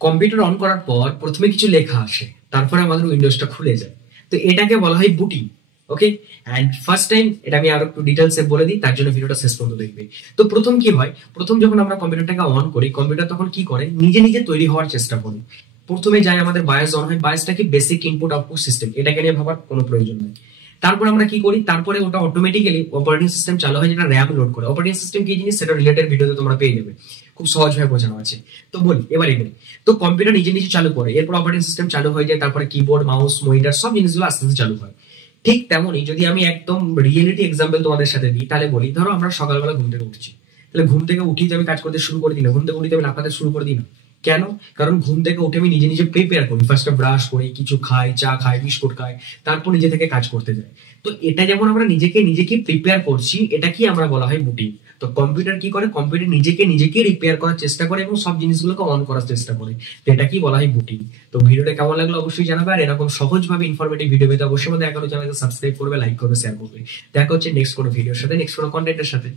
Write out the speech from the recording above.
Computer on করার পর প্রথমে কিছু লেখা আসে, তারপরে আমাদের উইন্ডোজটা খুলে যায়। তো এটাকে বলা হয় booting. Okay, and first time এটা আমি আরো একটু ডিটেলসে বলে দিই, তার জন্য ভিডিওটা শেষ পর্যন্ত দেখবে। তো প্রথম কি হয়, প্রথম যখন আমরা কম্পিউটারটাকে অন করি, কম্পিউটার তখন কি করে, নিজে নিজে তৈরি হওয়ার চেষ্টা করে। প্রথমে যায় আমাদের বায়োস অন হয়, বায়োসটা কি বেসিক ইনপুট আউটপুট সিস্টেম, এটাকে নিয়ে ভাবার কোনো প্রয়োজন নেই। তারপর আমরা কি করি, তারপরে ওটা অটোমেটিক্যালি অপারেটিং সিস্টেম চালু হয়, যেটা র্যাম লোড করে। অপারেটিং সিস্টেম কি জিনিস সেটা রিলেটেড ভিডিওতে তোমরা পেয়ে যাবে, খুব সহজভাবে বোঝানো আছে। তো বলি এবার এগুলো। তো কম্পিউটার নিজে নিজে চালু করে, এরপর অপারেটিং সিস্টেম চালু হয়ে যায়, তারপরে কিবোর্ড মাউস মনিটর সব জিনিসগুলো আস্তে আস্তে চালু হয়। ঠিক তেমনই যদি আমি একদম রিয়েলিটি এক্সাম্পল তোমাদের সাথে দিই, তাহলে বলি ধরো আমরা সকালবেলা ঘুম থেকে উঠছি, তাহলে ঘুম থেকে উঠি আমি কাজ করতে শুরু করে দিই না, ঘুম থেকে উঠি আমি লাফাতে শুরু করে দিই না। কেন? কারণ ঘুম থেকে উঠে আমি নিজে নিজে প্রিপেয়ার করি, ফার্স্টে ব্রাশ করি, কিছু খাই, চা খাই, বিস্কুট খাই, তারপর নিজে থেকে কাজ করতে যাই। তো এটা যেমন আমরা নিজেকে নিজেকে প্রিপেয়ার করছি, এটা কি আমরা বলা হয় বুটিং। তো কম্পিউটার কি করে, কম্পিউটার নিজেকে নিজেকে রিপেয়ার করার চেষ্টা করে এবং সব জিনিসগুলোকে অন করার চেষ্টা করে। তো এটা কি বলা হয় বুটিং। তো ভিডিওটা কেমন লাগলো অবশ্যই জানাবে, আর এরকম সহজভাবে ইনফরমেটিভ ভিডিও পেতে অবশ্যই আমাদের এখনো চ্যানেলকে সাবস্ক্রাইব করবে, লাইক করবে, শেয়ার করবে। দেখা হচ্ছে নেক্সট কোনো ভিডিওর সাথে, নেক্সট কোনো কন্টেন্টের সাথে।